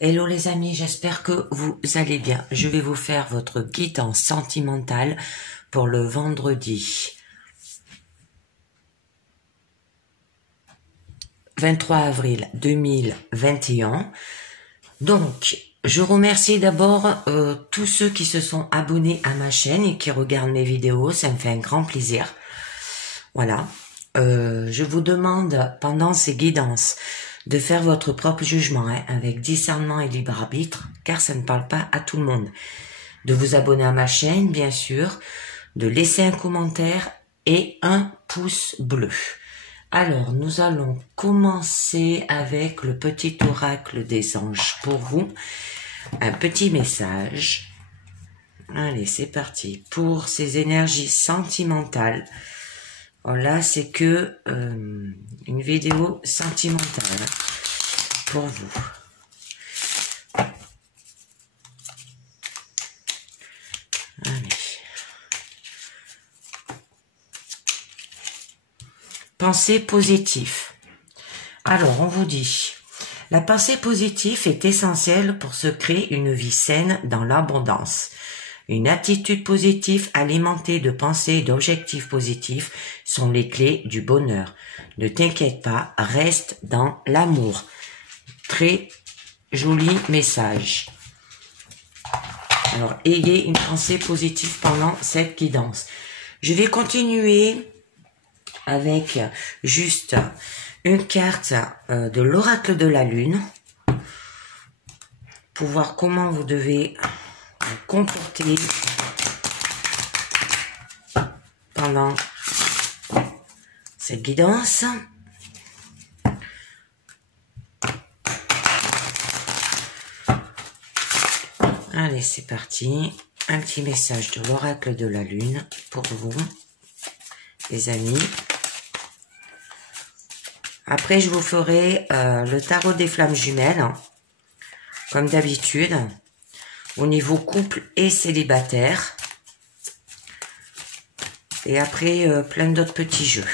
Hello les amis, j'espère que vous allez bien. Je vais vous faire votre guidance sentimentale pour le vendredi 23 avril 2021. Donc, je remercie d'abord tous ceux qui se sont abonnés à ma chaîne et qui regardent mes vidéos, ça me fait un grand plaisir. Voilà. Je vous demande pendant ces guidances de faire votre propre jugement avec discernement et libre arbitre, car ça ne parle pas à tout le monde. De vous abonner à ma chaîne, bien sûr, de laisser un commentaire et un pouce bleu. Alors, nous allons commencer avec le petit oracle des anges pour vous. Un petit message. Allez, c'est parti. Pour ces énergies sentimentales, là, c'est que une vidéo sentimentale pour vous. Allez. Pensée positive. Alors, on vous dit, la pensée positive est essentielle pour se créer une vie saine dans l'abondance. Une attitude positive alimentée de pensées et d'objectifs positifs sont les clés du bonheur. Ne t'inquiète pas, reste dans l'amour. Très joli message. Alors, ayez une pensée positive pendant cette guidance. Je vais continuer avec juste une carte de l'oracle de la lune pour voir comment vous devez vous comporter pendant cette guidance. Allez, c'est parti. Un petit message de l'oracle de la lune pour vous, les amis. Après, je vous ferai le tarot des flammes jumelles, comme d'habitude, au niveau couple et célibataire. Et après, plein d'autres petits jeux.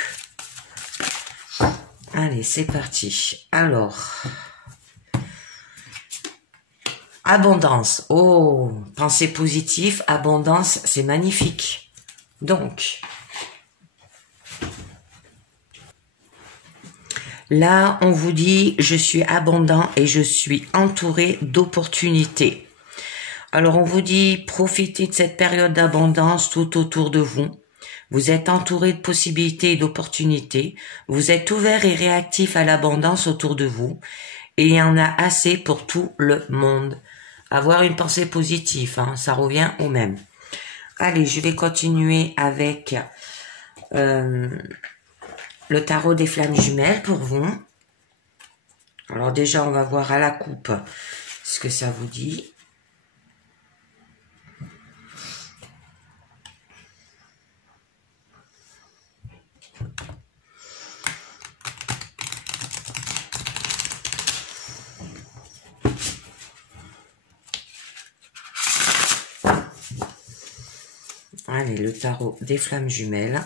Allez, c'est parti. Alors, abondance. Oh, pensée positive, abondance, c'est magnifique. Donc, là, on vous dit, je suis abondant et je suis entouré d'opportunités. Alors, on vous dit, profitez de cette période d'abondance tout autour de vous. Vous êtes entouré de possibilités et d'opportunités. Vous êtes ouvert et réactif à l'abondance autour de vous. Et il y en a assez pour tout le monde. Avoir une pensée positive, hein, ça revient au même. Allez, je vais continuer avec le tarot des flammes jumelles pour vous. Alors déjà, on va voir à la coupe ce que ça vous dit. Allez, le tarot des flammes jumelles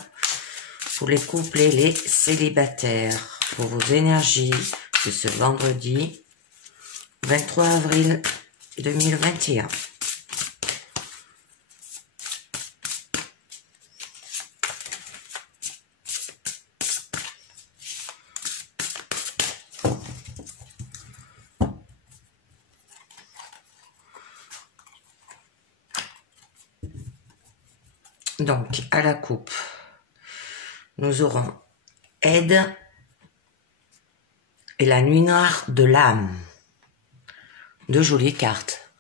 pour les couples et les célibataires, pour vos énergies de ce vendredi 23 avril 2021. Donc, à la coupe, nous aurons aide et la nuit noire de l'âme. Deux jolies cartes.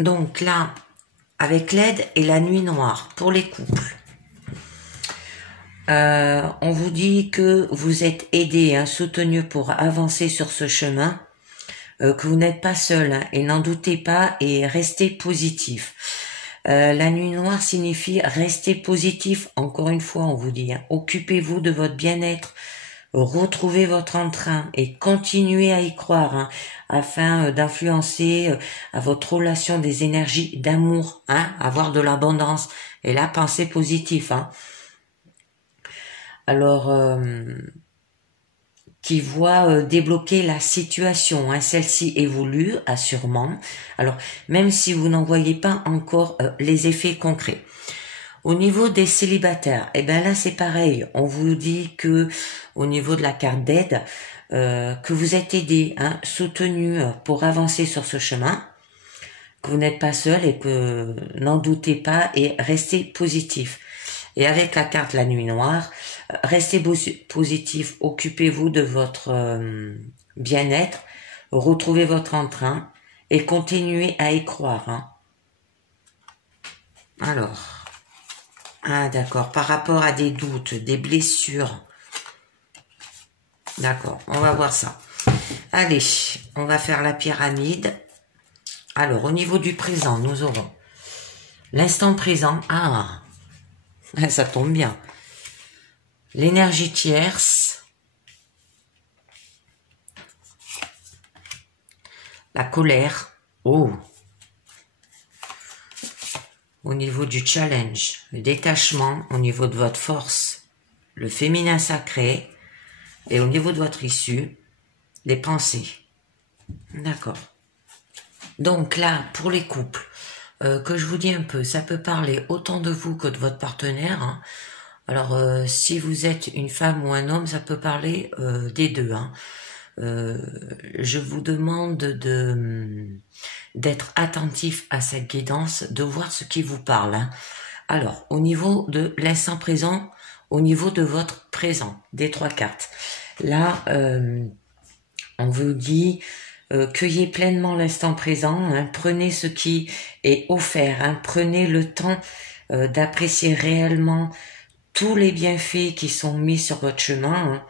Donc là, avec l'aide et la nuit noire pour les couples. On vous dit que vous êtes aidé, soutenu pour avancer sur ce chemin, que vous n'êtes pas seul, et n'en doutez pas et restez positif. La nuit noire signifie rester positif, encore une fois on vous dit, occupez-vous de votre bien-être, retrouvez votre entrain et continuez à y croire, afin d'influencer à votre relation des énergies d'amour, avoir de l'abondance et la pensée positive. Alors, qui voit débloquer la situation. Hein. Celle-ci évolue, assurément. Alors, même si vous n'en voyez pas encore les effets concrets. Au niveau des célibataires, eh ben là c'est pareil. On vous dit que au niveau de la carte d'aide, que vous êtes aidé, hein, soutenu pour avancer sur ce chemin, que vous n'êtes pas seul et que n'en doutez pas et restez positif. Et avec la carte la nuit noire, restez positif, occupez-vous de votre bien-être, retrouvez votre entrain et continuez à y croire. Hein. Alors, d'accord, par rapport à des doutes, des blessures. D'accord, on va voir ça. Allez, on va faire la pyramide. Alors, au niveau du présent, nous aurons l'instant présent. Ah, ça tombe bien. L'énergie tierce. La colère. Oh. Au niveau du challenge, le détachement, au niveau de votre force, le féminin sacré, et au niveau de votre issue, les pensées. D'accord. Donc là, pour les couples, que je vous dis un peu, ça peut parler autant de vous que de votre partenaire. Hein. Alors, si vous êtes une femme ou un homme, ça peut parler des deux. Hein. Je vous demande d'être attentif à cette guidance, de voir ce qui vous parle. Hein. Alors, au niveau de l'instant présent, au niveau de votre présent, des trois cartes. Là, on vous dit cueillez pleinement l'instant présent, hein, prenez ce qui est offert, hein, prenez le temps d'apprécier réellement tous les bienfaits qui sont mis sur votre chemin, hein,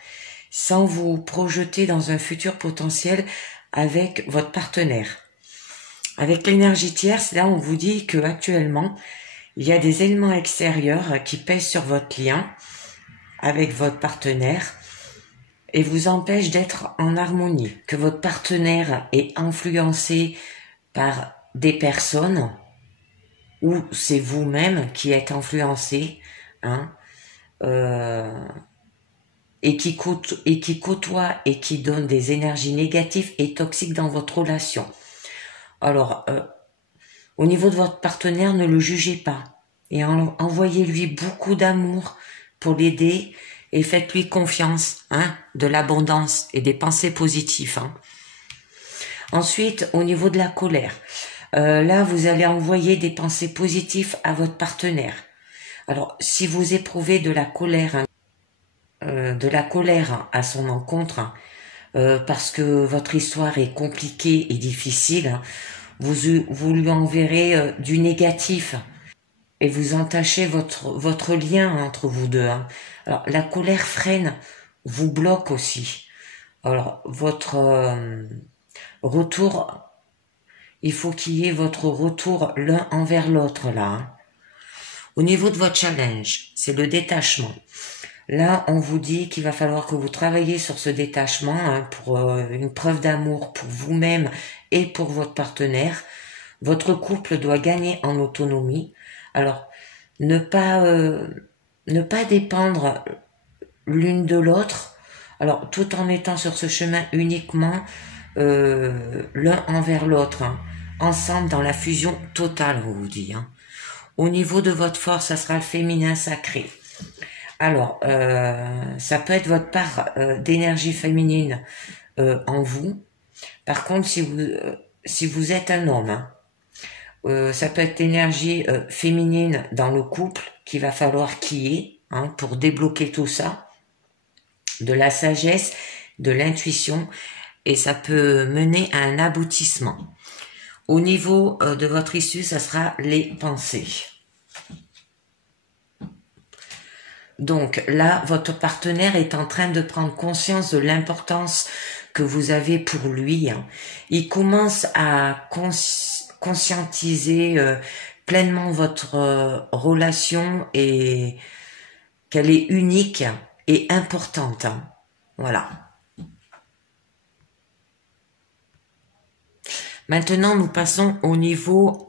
sans vous projeter dans un futur potentiel avec votre partenaire. Avec l'énergie tierce, là on vous dit que actuellement il y a des éléments extérieurs qui pèsent sur votre lien avec votre partenaire et vous empêchent d'être en harmonie, que votre partenaire est influencé par des personnes ou c'est vous-même qui êtes influencé, hein, et qui côtoie et qui donne des énergies négatives et toxiques dans votre relation. Alors, au niveau de votre partenaire, ne le jugez pas et envoyez-lui beaucoup d'amour pour l'aider et faites-lui confiance, hein, de l'abondance et des pensées positives. Hein. Ensuite, au niveau de la colère, là, vous allez envoyer des pensées positives à votre partenaire. Alors, si vous éprouvez de la colère, à son encontre, hein, parce que votre histoire est compliquée et difficile, hein, vous lui enverrez du négatif et vous entachez votre lien entre vous deux. Hein. Alors, la colère freine, vous bloque aussi. Alors, votre retour, il faut qu'il y ait votre retour l'un envers l'autre là. Hein. Au niveau de votre challenge, c'est le détachement. Là, on vous dit qu'il va falloir que vous travaillez sur ce détachement, hein, pour une preuve d'amour pour vous-même et pour votre partenaire. Votre couple doit gagner en autonomie. Alors, ne pas dépendre l'une de l'autre. Alors, tout en étant sur ce chemin uniquement l'un envers l'autre, hein, ensemble dans la fusion totale, on vous dit. Hein. Au niveau de votre force, ça sera le féminin sacré. Alors, ça peut être votre part d'énergie féminine en vous. Par contre, si vous êtes un homme, hein, ça peut être l'énergie féminine dans le couple qu'il va falloir qu'il y ait, hein, pour débloquer tout ça, de la sagesse, de l'intuition, et ça peut mener à un aboutissement. Au niveau de votre issue, ça sera les pensées. Donc là, votre partenaire est en train de prendre conscience de l'importance que vous avez pour lui. Hein. Il commence à conscientiser pleinement votre relation et qu'elle est unique et importante. Hein. Voilà. Maintenant, nous passons au niveau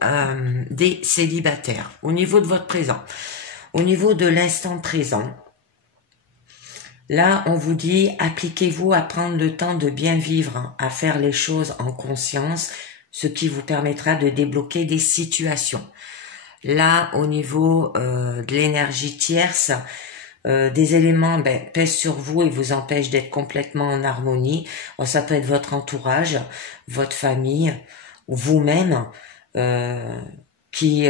des célibataires, au niveau de votre présent. Au niveau de l'instant présent, Là, on vous dit, appliquez-vous à prendre le temps de bien vivre, hein, à faire les choses en conscience, ce qui vous permettra de débloquer des situations. Là, au niveau de l'énergie tierce, des éléments pèsent sur vous et vous empêchent d'être complètement en harmonie. Alors, ça peut être votre entourage, votre famille, ou vous-même, qui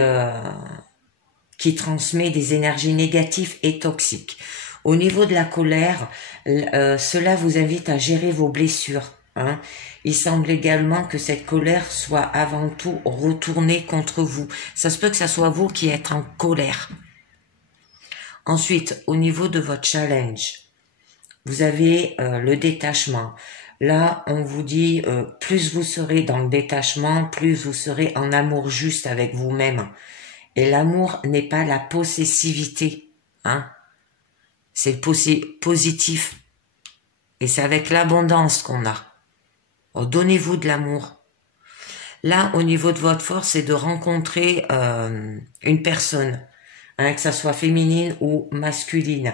transmet des énergies négatives et toxiques. Au niveau de la colère, cela vous invite à gérer vos blessures. Hein. Il semble également que cette colère soit avant tout retournée contre vous. Ça se peut que ça soit vous qui êtes en colère. Ensuite, au niveau de votre challenge, vous avez le détachement. Là, on vous dit, plus vous serez dans le détachement, plus vous serez en amour juste avec vous-même. Et l'amour n'est pas la possessivité, hein. C'est le positif. Et c'est avec l'abondance qu'on a. Alors, donnez-vous de l'amour. Là, au niveau de votre force, c'est de rencontrer une personne, hein, que ça soit féminine ou masculine.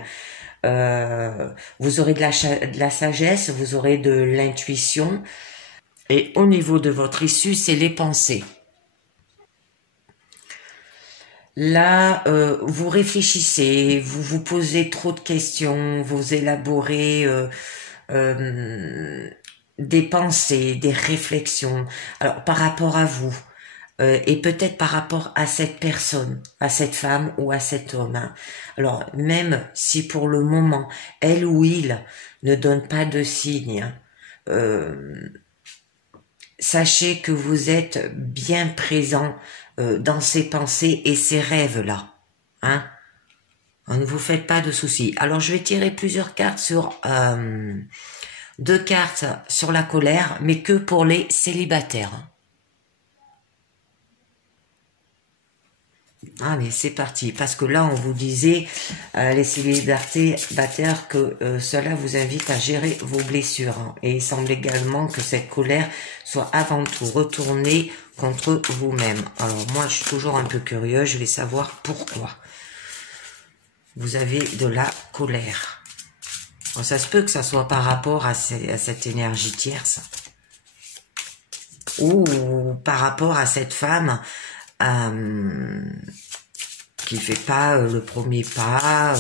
Vous aurez de la sagesse, vous aurez de l'intuition. Et au niveau de votre issue, c'est les pensées. Là, vous réfléchissez, vous vous posez trop de questions, vous élaborez des pensées, des réflexions. Alors, par rapport à vous, et peut-être par rapport à cette personne, à cette femme ou à cet homme. Hein. Alors, même si pour le moment, elle ou il ne donne pas de signe, sachez que vous êtes bien présent dans ces pensées et ces rêves-là. Hein. Ne vous faites pas de soucis. Alors, je vais tirer plusieurs cartes sur... 2 cartes sur la colère, mais que pour les célibataires. Allez, c'est parti. Parce que là, on vous disait, les célibataires, que cela vous invite à gérer vos blessures. Hein. Et il semble également que cette colère soit avant tout retournée contre vous-même. Alors, moi, je suis toujours un peu curieux. Je vais savoir pourquoi vous avez de la colère. Alors, ça se peut que ça soit par rapport à cette énergie tierce. Ou par rapport à cette femme qui fait pas le premier pas,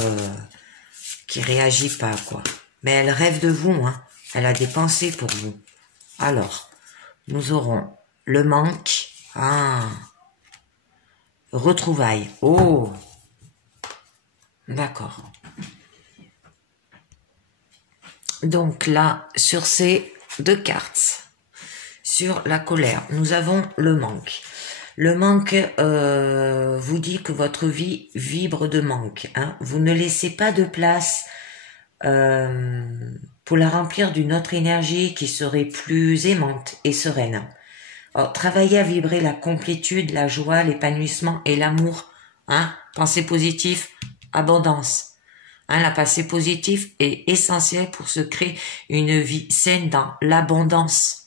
qui réagit pas, quoi. Mais elle rêve de vous, hein. Elle a des pensées pour vous. Alors, nous aurons le manque. Ah. Retrouvailles. Oh. D'accord. Donc là, sur ces 2 cartes, sur la colère, nous avons le manque. Le manque vous dit que votre vie vibre de manque. Hein. Vous ne laissez pas de place pour la remplir d'une autre énergie qui serait plus aimante et sereine. Alors, travaillez à vibrer la complétude, la joie, l'épanouissement et l'amour. Hein. Pensée positive, abondance. Hein, la pensée positive est essentielle pour se créer une vie saine dans l'abondance.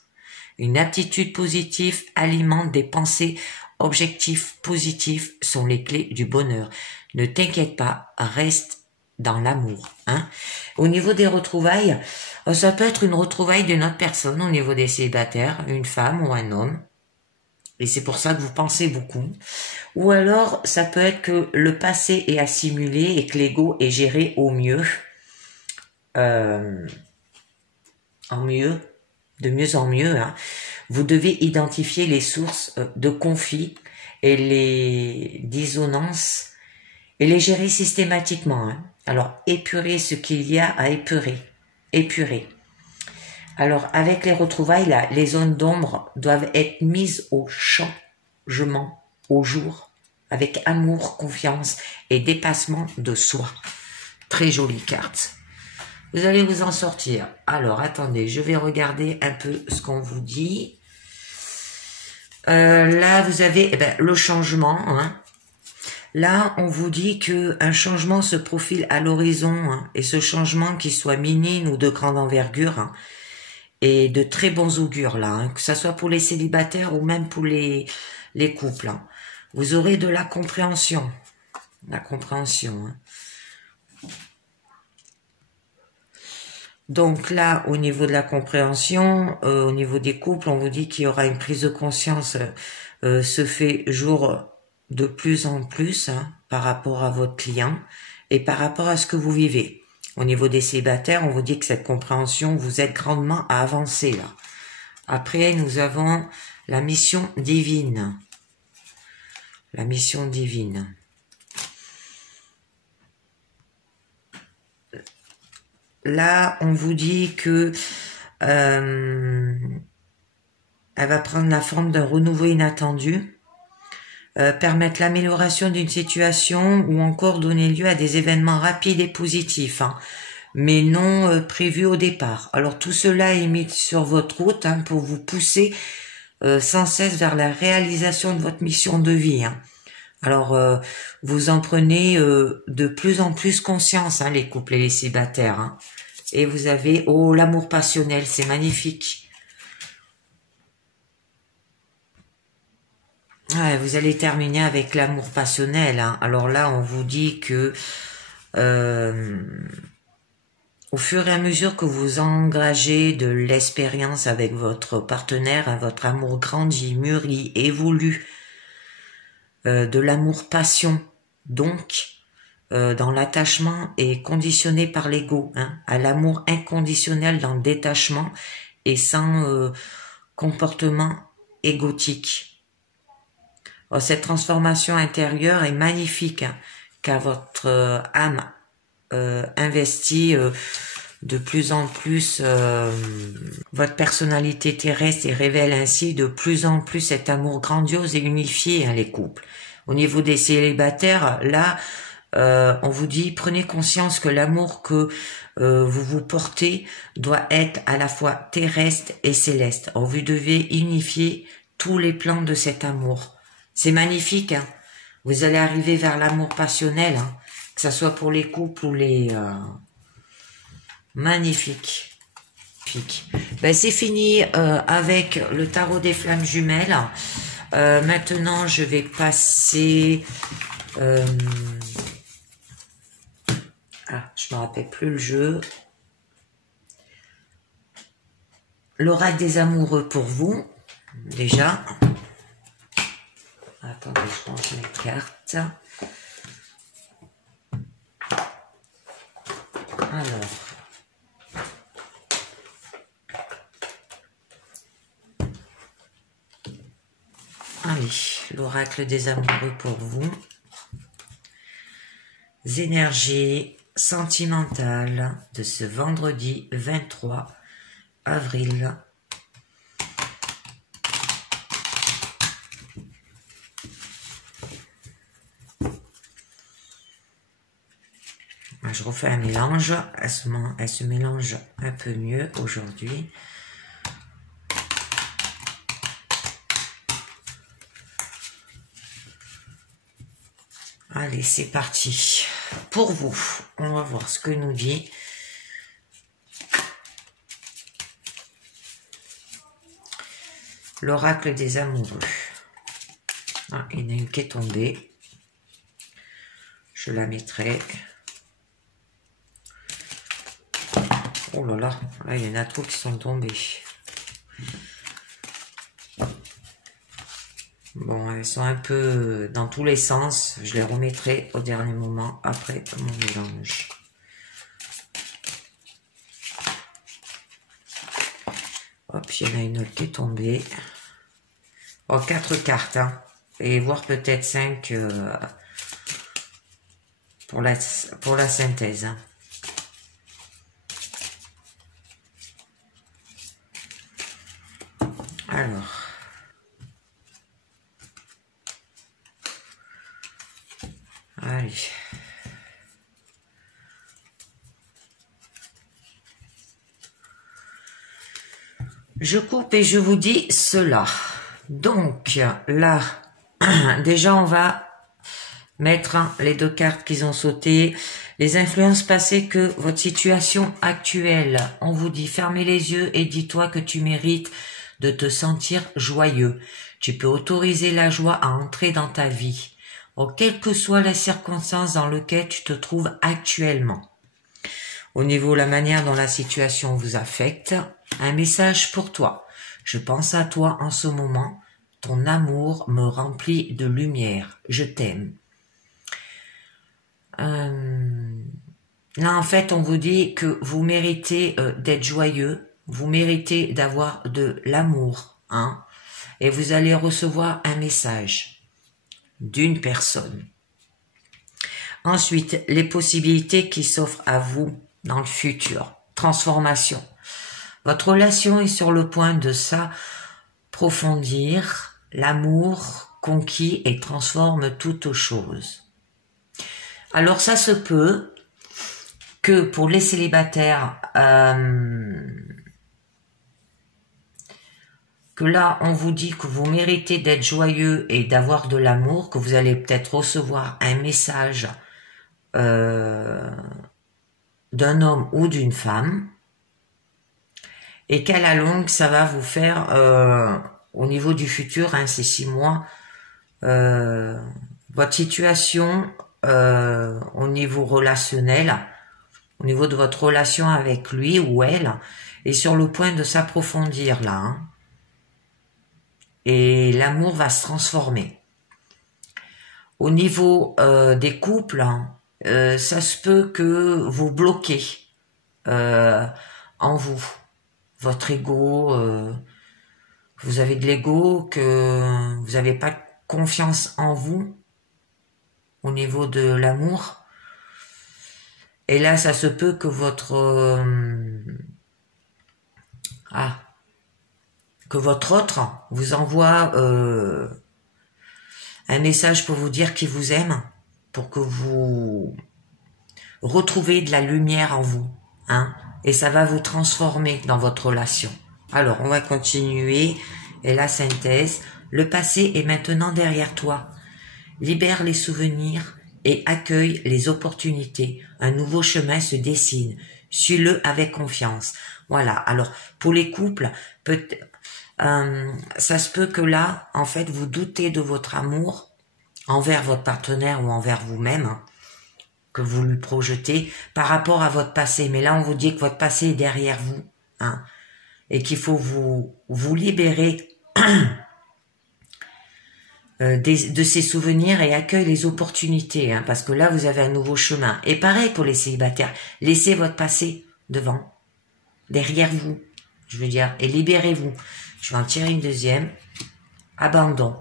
Une attitude positive alimente des pensées. Objectifs positifs sont les clés du bonheur. Ne t'inquiète pas, reste dans l'amour. Hein. Au niveau des retrouvailles, ça peut être une retrouvaille d'une autre personne au niveau des célibataires, une femme ou un homme. Et c'est pour ça que vous pensez beaucoup. Ou alors, ça peut être que le passé est assimilé et que l'ego est géré au mieux. De mieux en mieux. Hein. Vous devez identifier les sources de conflits et les dissonances et les gérer systématiquement. Hein. Alors, épurer ce qu'il y a à épurer. Épurer. Alors, avec les retrouvailles, là, les zones d'ombre doivent être mises au changement, au jour, avec amour, confiance et dépassement de soi. Très jolie carte. Vous allez vous en sortir. Alors, attendez, je vais regarder un peu ce qu'on vous dit. Là, vous avez le changement. Hein. Là, on vous dit qu'un changement se profile à l'horizon. Hein, et ce changement, qu'il soit minime ou de grande envergure, hein, et de très bons augures là, hein, que ça soit pour les célibataires ou même pour les couples. Hein. Vous aurez de la compréhension. La compréhension. Hein. Donc là, au niveau de la compréhension, au niveau des couples, on vous dit qu'il y aura une prise de conscience se fait jour de plus en plus par rapport à votre client et par rapport à ce que vous vivez. Au niveau des célibataires, on vous dit que cette compréhension vous aide grandement à avancer là. Après, nous avons la mission divine. La mission divine. Là, on vous dit que elle va prendre la forme d'un renouveau inattendu, permettre l'amélioration d'une situation ou encore donner lieu à des événements rapides et positifs, mais non prévus au départ. Alors tout cela est mis sur votre route pour vous pousser sans cesse vers la réalisation de votre mission de vie. Alors, vous en prenez de plus en plus conscience, les couples et les célibataires. Et vous avez, l'amour passionnel, c'est magnifique. Ouais, vous allez terminer avec l'amour passionnel. Alors là, on vous dit que au fur et à mesure que vous engagez de l'expérience avec votre partenaire, votre amour grandit, mûrit, évolue. De l'amour-passion, donc dans l'attachement est conditionné par l'ego, à l'amour inconditionnel dans le détachement et sans comportement égotique. Alors, cette transformation intérieure est magnifique, car votre âme investit de plus en plus votre personnalité terrestre et révèle ainsi de plus en plus cet amour grandiose et unifié, les couples. Au niveau des célibataires, là, on vous dit, prenez conscience que l'amour que vous vous portez doit être à la fois terrestre et céleste. Alors, vous devez unifier tous les plans de cet amour. C'est magnifique, Vous allez arriver vers l'amour passionnel, que ce soit pour les couples ou les... Magnifique. Ben, c'est fini avec le tarot des flammes jumelles. Maintenant, je vais passer... je me rappelle plus le jeu. L'oracle des amoureux pour vous, déjà. Attendez, je range mes cartes. Alors... Allez, l'oracle des amoureux pour vous. Les énergies sentimentales de ce vendredi 23 avril. Je refais un mélange. Elle se mélange un peu mieux aujourd'hui. Allez, c'est parti. Pour vous, on va voir ce que nous dit l'oracle des amoureux. Il y en a une qui est tombée. Je la mettrai. Oh là là, là il y en a trop qui sont tombés. Bon, elles sont un peu dans tous les sens. Je les remettrai au dernier moment après mon mélange. Hop, il y en a une autre qui est tombée. Oh, 4 cartes, et voire peut-être 5 pour la synthèse. Alors... Allez. Je coupe et je vous dis cela. Donc là, déjà on va mettre les 2 cartes qu'ils ont sautées. Les influences passées que votre situation actuelle. On vous dit fermez les yeux et dis-toi que tu mérites de te sentir joyeux. Tu peux autoriser la joie à entrer dans ta vie. Quelle que soit la circonstance dans laquelle tu te trouves actuellement. au niveau de la manière dont la situation vous affecte. Un message pour toi. Je pense à toi en ce moment. Ton amour me remplit de lumière. Je t'aime. Là, en fait, on vous dit que vous méritez d'être joyeux. Vous méritez d'avoir de l'amour. Hein, et vous allez recevoir un message d'une personne. Ensuite, les possibilités qui s'offrent à vous dans le futur. Transformation. Votre relation est sur le point de s'approfondir. L'amour conquis et transforme toute chose. Alors ça se peut que pour les célibataires, que là on vous dit que vous méritez d'être joyeux et d'avoir de l'amour, que vous allez peut-être recevoir un message d'un homme ou d'une femme, et qu'à la longue ça va vous faire au niveau du futur, hein, ces 6 mois, votre situation au niveau relationnel, au niveau de votre relation avec lui ou elle, est sur le point de s'approfondir là, hein. Et l'amour va se transformer. Au niveau des couples, ça se peut que vous bloquez en vous. Votre ego, vous avez de l'ego, que vous n'avez pas confiance en vous au niveau de l'amour. Et là, ça se peut que votre autre vous envoie un message pour vous dire qu'il vous aime, pour que vous retrouvez de la lumière en vous, hein, et ça va vous transformer dans votre relation. Alors, on va continuer, et la synthèse. Le passé est maintenant derrière toi. Libère les souvenirs et accueille les opportunités. Un nouveau chemin se dessine. Suis-le avec confiance. Voilà, alors, pour les couples, ça se peut que là, en fait, vous doutez de votre amour envers votre partenaire ou envers vous-même, hein, que vous lui projetez par rapport à votre passé. Mais là, on vous dit que votre passé est derrière vous, hein, et qu'il faut vous libérer de ces souvenirs et accueille les opportunités, hein, parce que là, vous avez un nouveau chemin. Et pareil pour les célibataires, laissez votre passé devant, derrière vous, je veux dire, et libérez-vous. Je vais en tirer une deuxième. Abandon.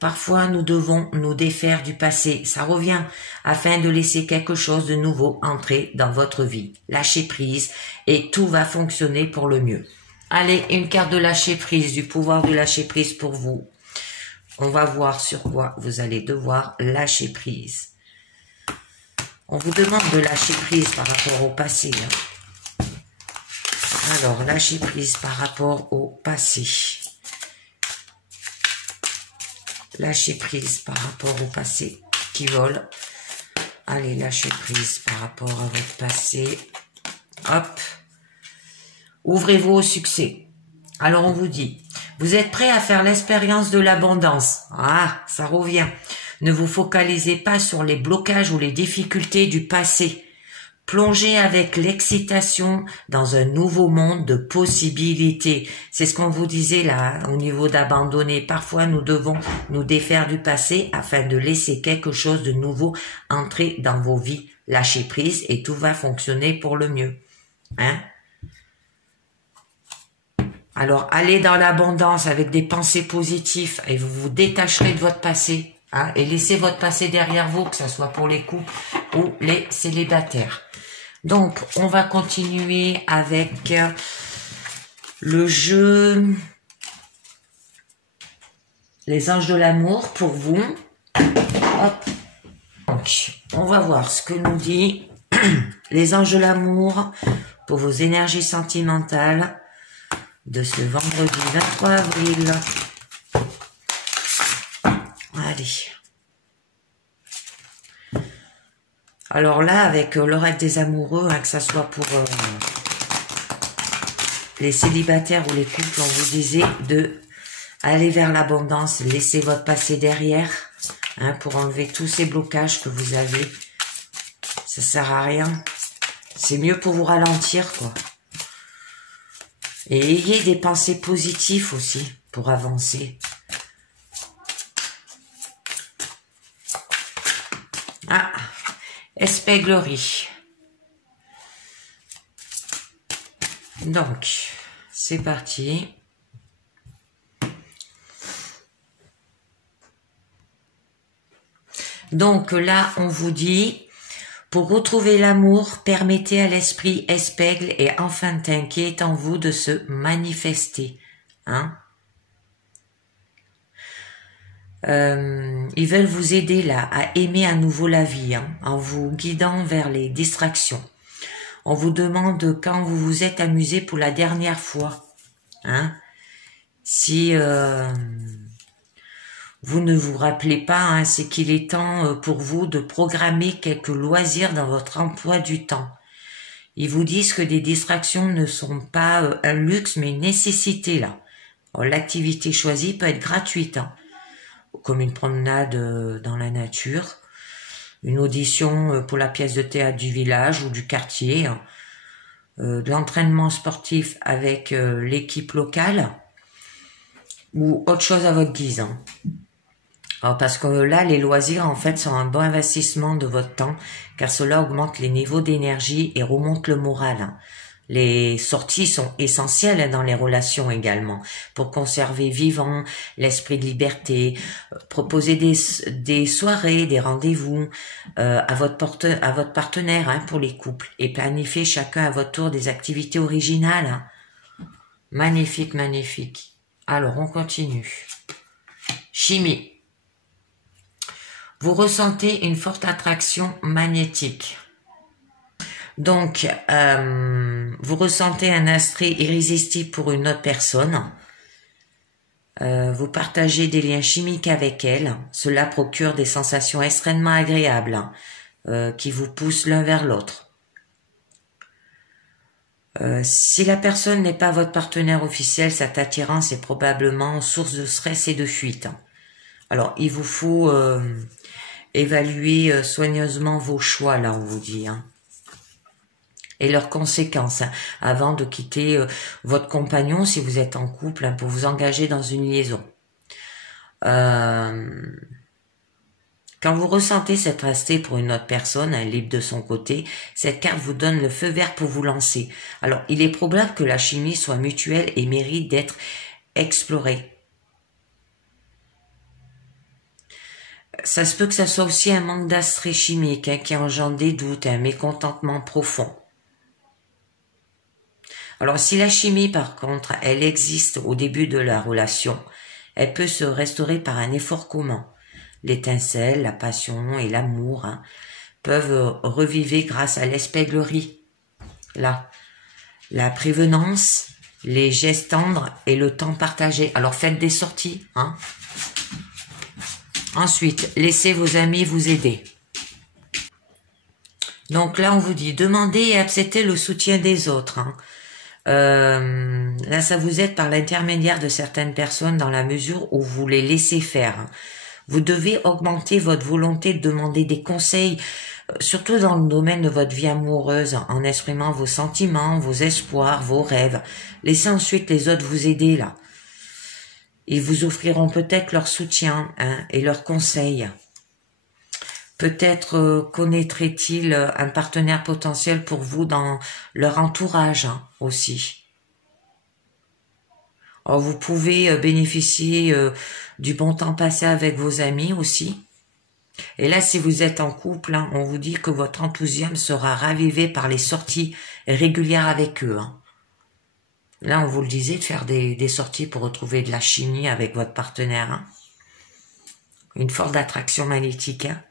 Parfois, nous devons nous défaire du passé. Ça revient afin de laisser quelque chose de nouveau entrer dans votre vie. Lâchez prise et tout va fonctionner pour le mieux. Allez, une carte de lâcher prise, du pouvoir de lâcher prise pour vous. On va voir sur quoi vous allez devoir lâcher prise. On vous demande de lâcher prise par rapport au passé, hein. Alors, lâcher prise par rapport au passé. Lâcher prise par rapport au passé qui vole. Allez, lâcher prise par rapport à votre passé. Hop. Ouvrez-vous au succès. Alors, on vous dit, vous êtes prêt à faire l'expérience de l'abondance. Ah, ça revient. Ne vous focalisez pas sur les blocages ou les difficultés du passé. Plongez avec l'excitation dans un nouveau monde de possibilités. C'est ce qu'on vous disait là, au niveau d'abandonner. Parfois, nous devons nous défaire du passé afin de laisser quelque chose de nouveau entrer dans vos vies. Lâchez prise et tout va fonctionner pour le mieux. Hein? Alors, allez dans l'abondance avec des pensées positives et vous vous détacherez de votre passé. Hein, et laissez votre passé derrière vous, que ce soit pour les couples ou les célibataires. Donc, on va continuer avec le jeu Les anges de l'amour pour vous. Hop. Donc, on va voir ce que nous dit les anges de l'amour pour vos énergies sentimentales de ce vendredi 23 avril. Allez. Alors là, avec l'oracle des amoureux, hein, que ça soit pour les célibataires ou les couples, on vous disait de aller vers l'abondance, laissez votre passé derrière, hein, pour enlever tous ces blocages que vous avez. Ça sert à rien. C'est mieux pour vous ralentir, quoi. Et ayez des pensées positives aussi pour avancer. Ah, espièglerie. Donc, c'est parti. Donc là, on vous dit, pour retrouver l'amour, permettez à l'esprit espiègle et enfantin qui est en vous de se manifester. Hein? Ils veulent vous aider là à aimer à nouveau la vie, hein, en vous guidant vers les distractions. On vous demande quand vous vous êtes amusé pour la dernière fois. Hein? Si vous ne vous rappelez pas, hein, c'est qu'il est temps pour vous de programmer quelques loisirs dans votre emploi du temps. Ils vous disent que des distractions ne sont pas un luxe, mais une nécessité là. L'activité choisie peut être gratuite, hein, comme une promenade dans la nature, une audition pour la pièce de théâtre du village ou du quartier, hein, de l'entraînement sportif avec l'équipe locale, ou autre chose à votre guise. Hein. Alors parce que là, les loisirs, en fait, sont un bon investissement de votre temps, car cela augmente les niveaux d'énergie et remonte le moral. Hein. Les sorties sont essentielles dans les relations également, pour conserver vivant l'esprit de liberté, proposer des soirées, des rendez-vous à votre partenaire, hein, pour les couples, et planifier chacun à votre tour des activités originales. Hein. Magnifique, magnifique. Alors, on continue. Chimie. Vous ressentez une forte attraction magnétique. Donc, vous ressentez un attrait irrésistible pour une autre personne. Vous partagez des liens chimiques avec elle. Cela procure des sensations extrêmement agréables qui vous poussent l'un vers l'autre. Si la personne n'est pas votre partenaire officiel, cette attirance est probablement source de stress et de fuite. Alors, il vous faut évaluer soigneusement vos choix, là, on vous dit, hein, et leurs conséquences, hein, avant de quitter votre compagnon, si vous êtes en couple, hein, pour vous engager dans une liaison. Quand vous ressentez cette restée pour une autre personne, hein, libre de son côté, cette carte vous donne le feu vert pour vous lancer. Alors, il est probable que la chimie soit mutuelle et mérite d'être explorée. Ça se peut que ça soit aussi un manque d'attrait chimique, hein, qui engendre des doutes, un mécontentement profond. Alors, si la chimie, par contre, elle existe au début de la relation, elle peut se restaurer par un effort commun. L'étincelle, la passion et l'amour, hein, peuvent revivre grâce à l'espièglerie. Là, la prévenance, les gestes tendres et le temps partagé. Alors, faites des sorties, hein. Ensuite, laissez vos amis vous aider. Donc là, on vous dit, demandez et acceptez le soutien des autres. Hein. Là, ça vous aide par l'intermédiaire de certaines personnes dans la mesure où vous les laissez faire. Vous devez augmenter votre volonté de demander des conseils, surtout dans le domaine de votre vie amoureuse, en exprimant vos sentiments, vos espoirs, vos rêves. Laissez ensuite les autres vous aider là. Ils vous offriront peut-être leur soutien, hein, et leurs conseils. Peut-être connaîtraient-ils un partenaire potentiel pour vous dans leur entourage, hein, aussi. Alors, vous pouvez bénéficier du bon temps passé avec vos amis aussi. Et là, si vous êtes en couple, hein, on vous dit que votre enthousiasme sera ravivé par les sorties régulières avec eux. Hein. Là, on vous le disait, de faire des sorties pour retrouver de la chimie avec votre partenaire. Hein. Une forte attraction magnétique. Hein.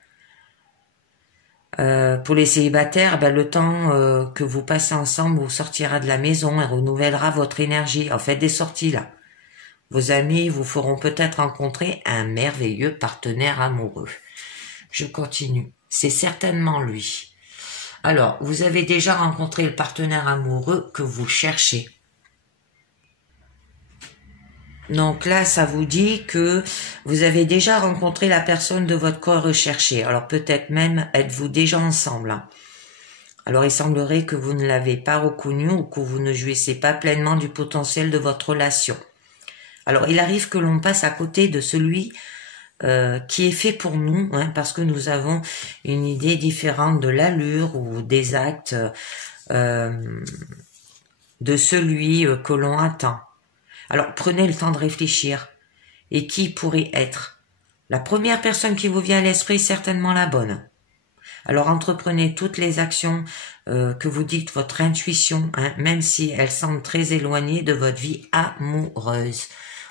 Pour les célibataires, ben, le temps que vous passez ensemble vous sortira de la maison et renouvellera votre énergie. En fait, des sorties là. Vos amis vous feront peut-être rencontrer un merveilleux partenaire amoureux. Je continue. C'est certainement lui. Alors, vous avez déjà rencontré le partenaire amoureux que vous cherchez. Donc là, ça vous dit que vous avez déjà rencontré la personne de votre corps recherché. Alors peut-être même êtes-vous déjà ensemble. Alors il semblerait que vous ne l'avez pas reconnu ou que vous ne jouissez pas pleinement du potentiel de votre relation. Alors il arrive que l'on passe à côté de celui qui est fait pour nous, hein, parce que nous avons une idée différente de l'allure ou des actes de celui que l'on attend. Alors prenez le temps de réfléchir. Et qui pourrait être? La première personne qui vous vient à l'esprit est certainement la bonne. Alors entreprenez toutes les actions que vous dites votre intuition, hein, même si elles semblent très éloignées de votre vie amoureuse.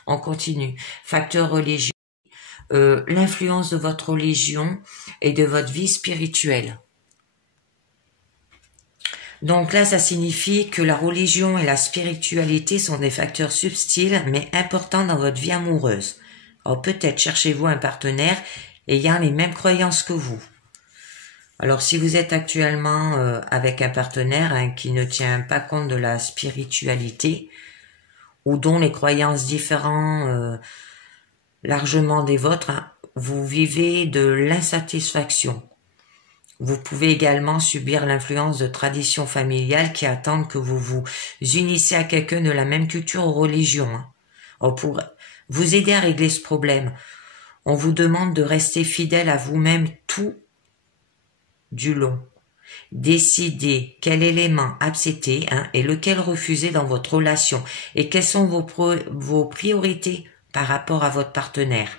On continue. Facteur religieux. L'influence de votre religion et de votre vie spirituelle. Donc là, ça signifie que la religion et la spiritualité sont des facteurs subtils mais importants dans votre vie amoureuse. Alors peut-être cherchez-vous un partenaire ayant les mêmes croyances que vous. Alors si vous êtes actuellement avec un partenaire hein, qui ne tient pas compte de la spiritualité ou dont les croyances diffèrent largement des vôtres, hein, vous vivez de l'insatisfaction. Vous pouvez également subir l'influence de traditions familiales qui attendent que vous vous unissiez à quelqu'un de la même culture ou religion. Hein. Pour vous aider à régler ce problème, on vous demande de rester fidèle à vous-même tout du long. Décidez quel élément accepter hein, et lequel refuser dans votre relation et quelles sont vos priorités par rapport à votre partenaire.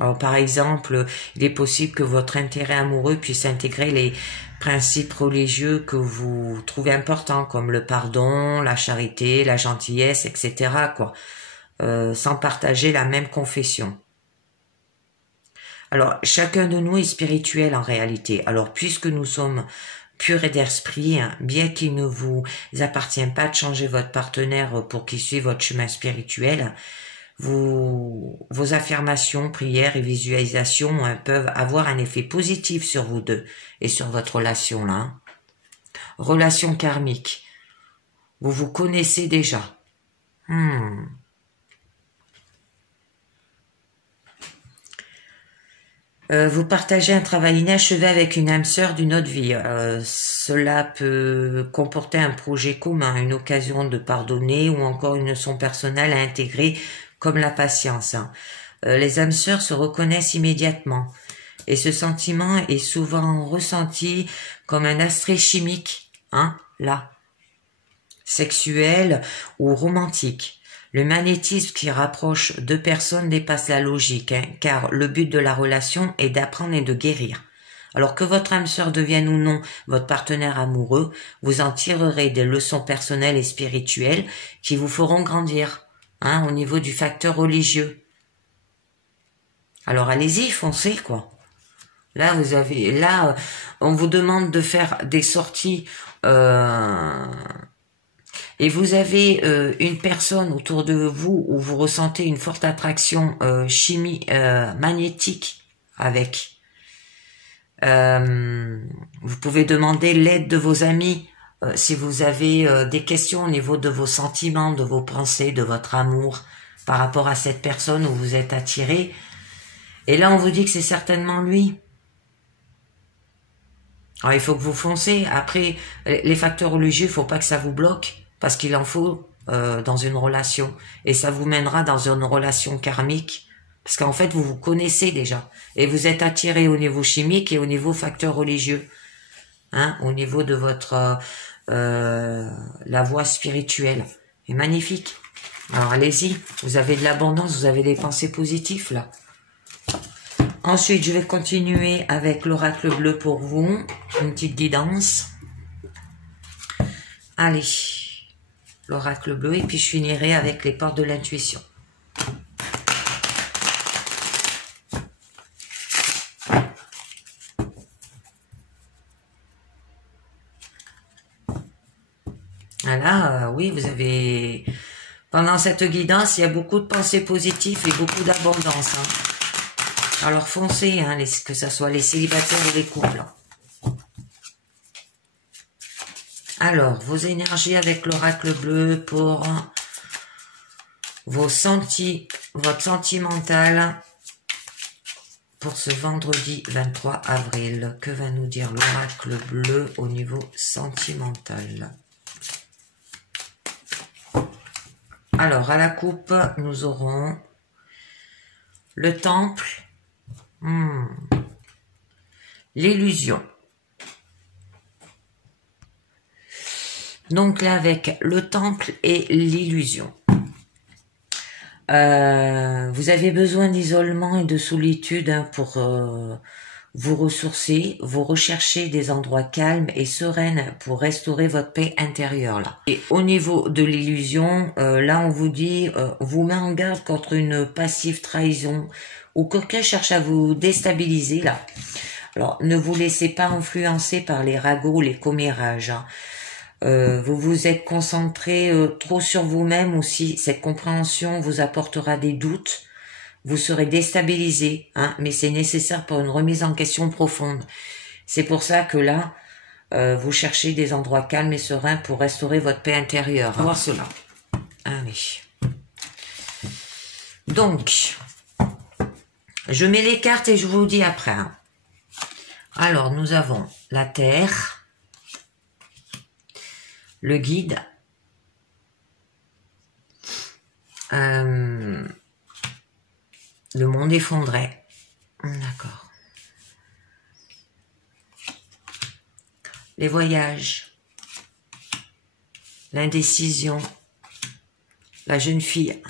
Alors, par exemple, il est possible que votre intérêt amoureux puisse intégrer les principes religieux que vous trouvez importants, comme le pardon, la charité, la gentillesse, etc., quoi, sans partager la même confession. Alors, chacun de nous est spirituel en réalité. Alors, puisque nous sommes purs et d'esprit, hein, bien qu'il ne vous appartient pas de changer votre partenaire pour qu'il suive votre chemin spirituel, vos affirmations, prières et visualisations hein, peuvent avoir un effet positif sur vous deux et sur votre relation là. Hein. Relation karmique. Vous vous connaissez déjà. Vous partagez un travail inachevé avec une âme sœur d'une autre vie. Cela peut comporter un projet commun, une occasion de pardonner ou encore une leçon personnelle à intégrer comme la patience. Les âmes sœurs se reconnaissent immédiatement et ce sentiment est souvent ressenti comme un attrait chimique, hein, là, sexuel ou romantique. Le magnétisme qui rapproche deux personnes dépasse la logique, hein, car le but de la relation est d'apprendre et de guérir. Alors que votre âme sœur devienne ou non votre partenaire amoureux, vous en tirerez des leçons personnelles et spirituelles qui vous feront grandir. Hein, au niveau du facteur religieux. Alors allez-y, foncez quoi. Là on vous demande de faire des sorties et vous avez une personne autour de vous où vous ressentez une forte attraction magnétique avec. Vous pouvez demander l'aide de vos amis. Si vous avez des questions au niveau de vos sentiments, de vos pensées, de votre amour par rapport à cette personne où vous êtes attiré. Et là, on vous dit que c'est certainement lui. Alors, il faut que vous foncez. Après, les facteurs religieux, il faut pas que ça vous bloque parce qu'il en faut dans une relation. Et ça vous mènera dans une relation karmique parce qu'en fait, vous vous connaissez déjà. Et vous êtes attiré au niveau chimique et au niveau facteur religieux. Hein, au niveau de votre la voie spirituelle. C'est magnifique. Alors allez-y, vous avez de l'abondance, vous avez des pensées positives là. Ensuite, je vais continuer avec l'oracle bleu pour vous, une petite guidance. Allez, l'oracle bleu et puis je finirai avec les portes de l'intuition. Là, oui, vous avez... Pendant cette guidance, il y a beaucoup de pensées positives et beaucoup d'abondance. Hein. Alors foncez, hein, que ce soit les célibataires ou les couples. Alors, vos énergies avec l'oracle bleu pour votre sentimental pour ce vendredi 23 avril. Que va nous dire l'oracle bleu au niveau sentimental? Alors, à la coupe, nous aurons le temple, l'illusion. Donc là, avec le temple et l'illusion. Vous avez besoin d'isolement et de solitude pour vous ressourcer, vous recherchez des endroits calmes et sereins pour restaurer votre paix intérieure là. Et au niveau de l'illusion, là on vous dit, vous met en garde contre une passive trahison ou quelqu'un cherche à vous déstabiliser là. Alors ne vous laissez pas influencer par les ragots, les commérages. Hein. Vous vous êtes concentré trop sur vous-même aussi. Cette compréhension vous apportera des doutes. Vous serez déstabilisé, hein, mais c'est nécessaire pour une remise en question profonde. C'est pour ça que là, vous cherchez des endroits calmes et sereins pour restaurer votre paix intérieure. On va voir cela. Allez. Donc, je mets les cartes et je vous dis après. Hein. Alors, nous avons la Terre. Le guide, le monde effondré, d'accord. Les voyages, l'indécision, la jeune fille,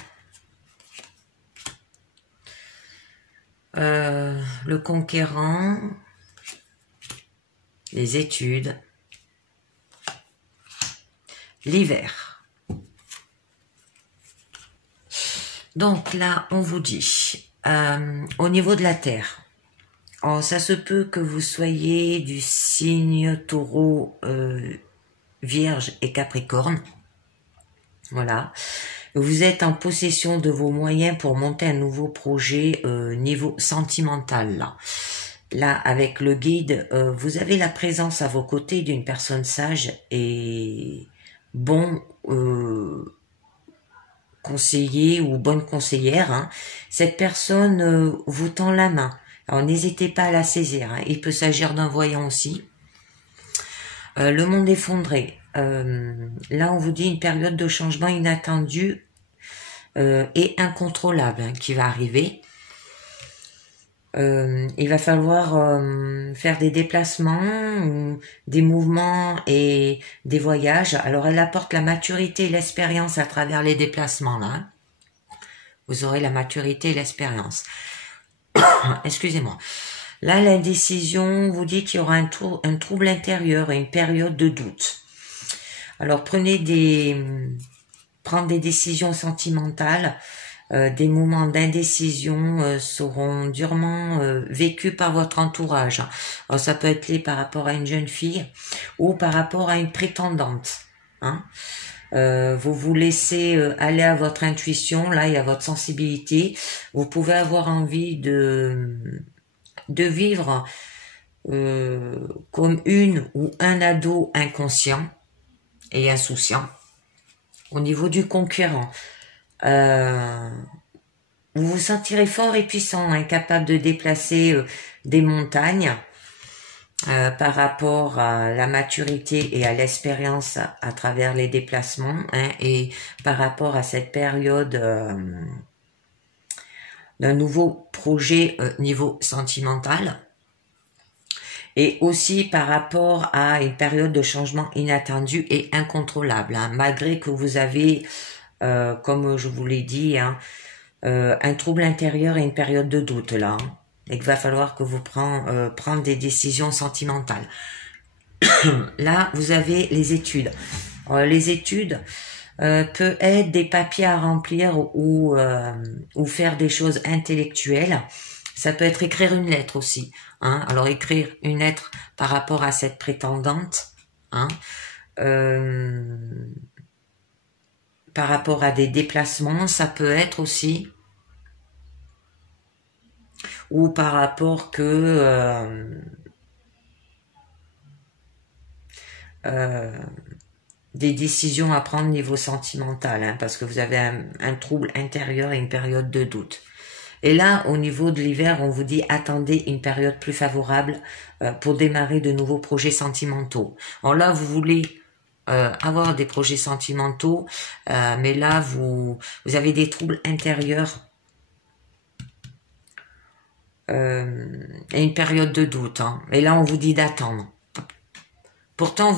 le conquérant, les études, l'hiver. Donc là, on vous dit, au niveau de la Terre, ça se peut que vous soyez du signe Taureau, Vierge et Capricorne. Voilà. Vous êtes en possession de vos moyens pour monter un nouveau projet niveau sentimental. Là, avec le guide, vous avez la présence à vos côtés d'une personne sage et bon conseiller ou bonne conseillère. Hein. Cette personne vous tend la main. Alors n'hésitez pas à la saisir. Hein. Il peut s'agir d'un voyant aussi. Le monde effondré. Là, on vous dit une période de changement inattendue et incontrôlable hein, qui va arriver. Il va falloir faire des déplacements, des mouvements et des voyages. Alors, elle apporte la maturité et l'expérience à travers les déplacements. Là. Vous aurez la maturité et l'expérience. Excusez-moi. Là, l'indécision vous dit qu'il y aura un trouble intérieur et une période de doute. Alors, prendre des décisions sentimentales. Des moments d'indécision seront durement vécus par votre entourage. Alors, ça peut être lié par rapport à une jeune fille ou par rapport à une prétendante. Hein. Vous vous laissez aller à votre intuition, là, et à votre sensibilité. Vous pouvez avoir envie de vivre comme une ou un ado inconscient et insouciant. Au niveau du conquérant, vous vous sentirez fort et puissant, incapable de déplacer des montagnes par rapport à la maturité et à l'expérience à travers les déplacements hein, et par rapport à cette période d'un nouveau projet niveau sentimental et aussi par rapport à une période de changement inattendu et incontrôlable, hein, malgré que vous avez comme je vous l'ai dit, hein, un trouble intérieur et une période de doute là, hein, et qu'il va falloir que vous prendre des décisions sentimentales. Là, vous avez les études. Les études peut être des papiers à remplir ou faire des choses intellectuelles. Ça peut être écrire une lettre aussi. Hein. Alors écrire une lettre par rapport à cette prétendante. Hein. Par rapport à des déplacements, ça peut être aussi, ou par rapport que des décisions à prendre au niveau sentimental, hein, parce que vous avez un trouble intérieur et une période de doute. Et là, au niveau de l'hiver, on vous dit attendez une période plus favorable pour démarrer de nouveaux projets sentimentaux. Alors là, vous voulez avoir des projets sentimentaux, mais là, vous avez des troubles intérieurs et une période de doute. Hein. Et là, on vous dit d'attendre. Pourtant,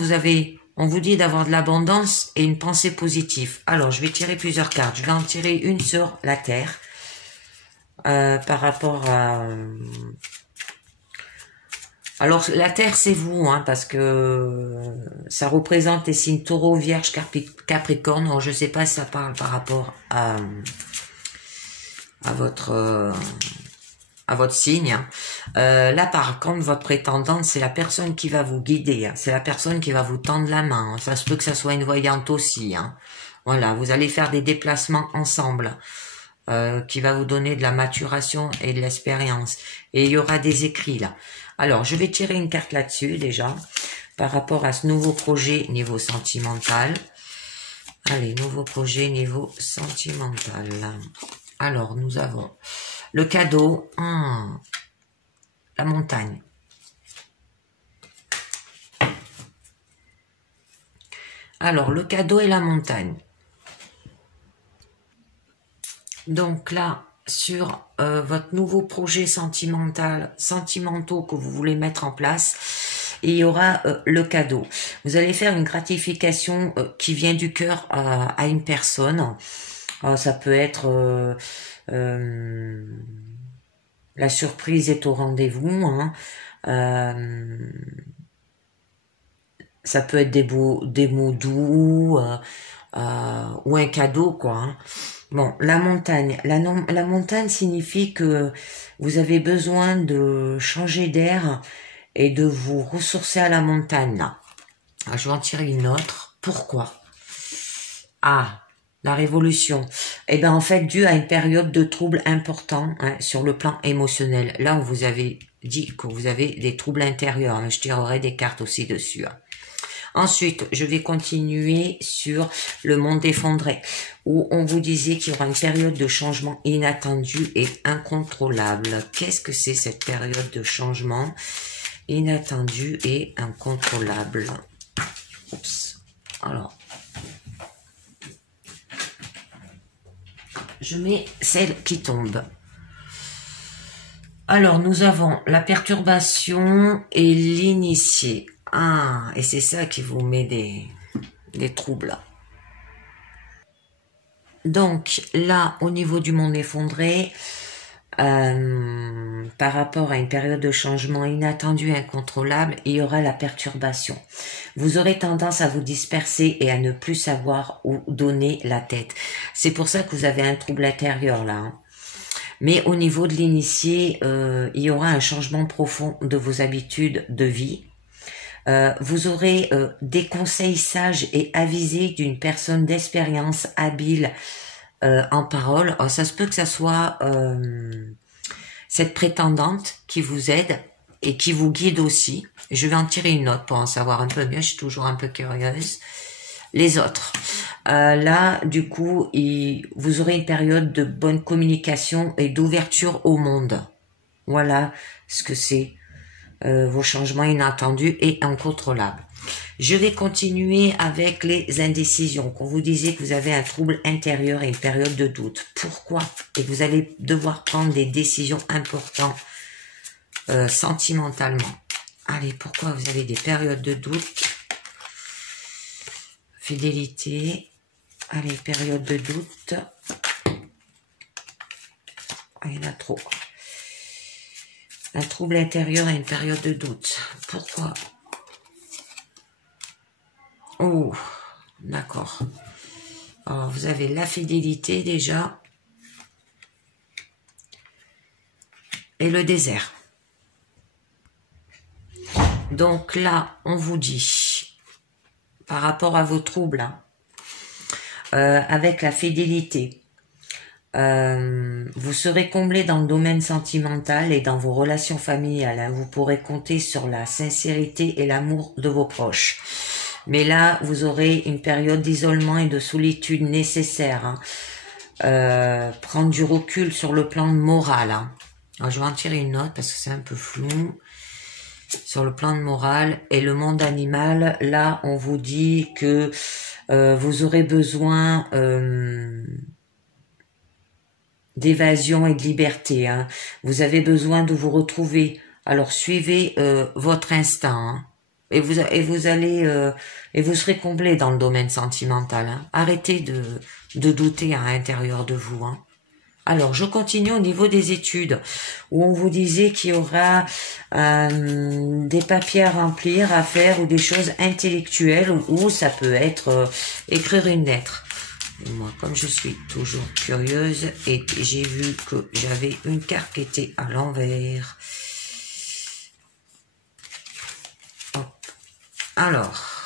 on vous dit d'avoir de l'abondance et une pensée positive. Alors, je vais tirer plusieurs cartes. Je vais en tirer une sur la Terre. Par rapport à... Alors, la Terre, c'est vous, hein, parce que ça représente les signes Taureau, Vierge, Capricorne. Alors, je sais pas si ça parle par rapport à votre signe. Là, par contre, votre prétendante, c'est la personne qui va vous guider. Hein. C'est la personne qui va vous tendre la main. Hein. Ça se peut que ça soit une voyante aussi. Hein. Voilà, vous allez faire des déplacements ensemble. Qui va vous donner de la maturation et de l'expérience. Et il y aura des écrits là. Alors, je vais tirer une carte là-dessus déjà, par rapport à ce nouveau projet niveau sentimental. Allez, nouveau projet niveau sentimental. Alors, nous avons le cadeau, la montagne. Alors, le cadeau et la montagne. Donc là, sur votre nouveau projet sentimentaux que vous voulez mettre en place, il y aura le cadeau. Vous allez faire une gratification qui vient du cœur à une personne. Ça peut être la surprise est au rendez-vous. Hein. Ça peut être des mots doux ou un cadeau, quoi. Hein. Bon, la montagne. La montagne signifie que vous avez besoin de changer d'air et de vous ressourcer à la montagne, là. Alors, je vais en tirer une autre. Pourquoi? Ah, la révolution. Eh bien, en fait, dû à une période de troubles importants hein, sur le plan émotionnel. Là, on vous avait dit que vous avez des troubles intérieurs. Mais je tirerai des cartes aussi dessus. Hein. Ensuite, je vais continuer sur le monde effondré, où on vous disait qu'il y aura une période de changement inattendu et incontrôlable. Qu'est-ce que c'est cette période de changement inattendu et incontrôlable? Oups. Alors, je mets celle qui tombe. Alors, nous avons la perturbation et l'initié. Ah, et c'est ça qui vous met des troubles. Donc, là, au niveau du monde effondré, par rapport à une période de changement inattendu et incontrôlable, il y aura la perturbation. Vous aurez tendance à vous disperser et à ne plus savoir où donner la tête. C'est pour ça que vous avez un trouble intérieur, là. Hein. Mais au niveau de l'initié, il y aura un changement profond de vos habitudes de vie. Vous aurez des conseils sages et avisés d'une personne d'expérience habile en parole. Alors, ça se peut que ça soit cette prétendante qui vous aide et qui vous guide aussi. Je vais en tirer une autre pour en savoir un peu mieux. Je suis toujours un peu curieuse. Les autres. Là, du coup, vous aurez une période de bonne communication et d'ouverture au monde. Voilà ce que c'est. Vos changements inattendus et incontrôlables. Je vais continuer avec les indécisions. Qu'on vous disait que vous avez un trouble intérieur et une période de doute. Pourquoi? Et vous allez devoir prendre des décisions importantes sentimentalement. Allez, pourquoi vous avez des périodes de doute? Fidélité. Allez, période de doute. Il y en a trop. Un trouble intérieur et une période de doute. Pourquoi? Oh, d'accord. Alors, vous avez la fidélité déjà. Et le désert. Donc là, on vous dit, par rapport à vos troubles, hein, avec la fidélité, vous serez comblé dans le domaine sentimental et dans vos relations familiales. Hein. Vous pourrez compter sur la sincérité et l'amour de vos proches. Mais là, vous aurez une période d'isolement et de solitude nécessaire. Hein. prendre du recul sur le plan moral. Hein. Alors, je vais en tirer une note parce que c'est un peu flou. Sur le plan moral et le monde animal, là, on vous dit que vous aurez besoin d'évasion et de liberté. Hein. Vous avez besoin de vous retrouver. Alors, suivez votre instinct. Hein. Et vous allez et vous serez comblé dans le domaine sentimental. Hein. Arrêtez de douter à l'intérieur de vous. Hein. Alors, je continue au niveau des études, où on vous disait qu'il y aura des papiers à remplir, à faire, ou des choses intellectuelles, ou ça peut être écrire une lettre. Et moi, comme je suis toujours curieuse, et j'ai vu que j'avais une carte qui était à l'envers. Alors,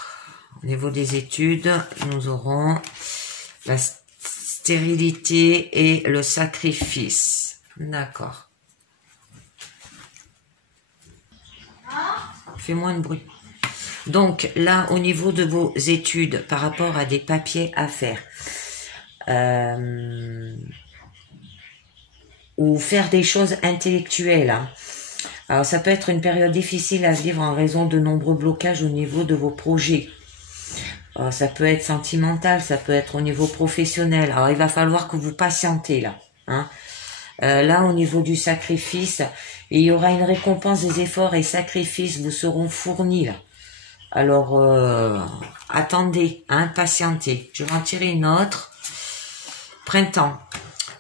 au niveau des études, nous aurons la stérilité et le sacrifice. D'accord. Fais moins de bruit. Donc, là, au niveau de vos études, par rapport à des papiers à faire, ou faire des choses intellectuelles, hein. Alors, ça peut être une période difficile à vivre en raison de nombreux blocages au niveau de vos projets. Alors, ça peut être sentimental, ça peut être au niveau professionnel. Alors, il va falloir que vous patientez, là. Hein. Là, au niveau du sacrifice, il y aura une récompense des efforts et sacrifices vous seront fournis, là. Alors, attendez, hein, patientez. Je vais en tirer une autre. Printemps.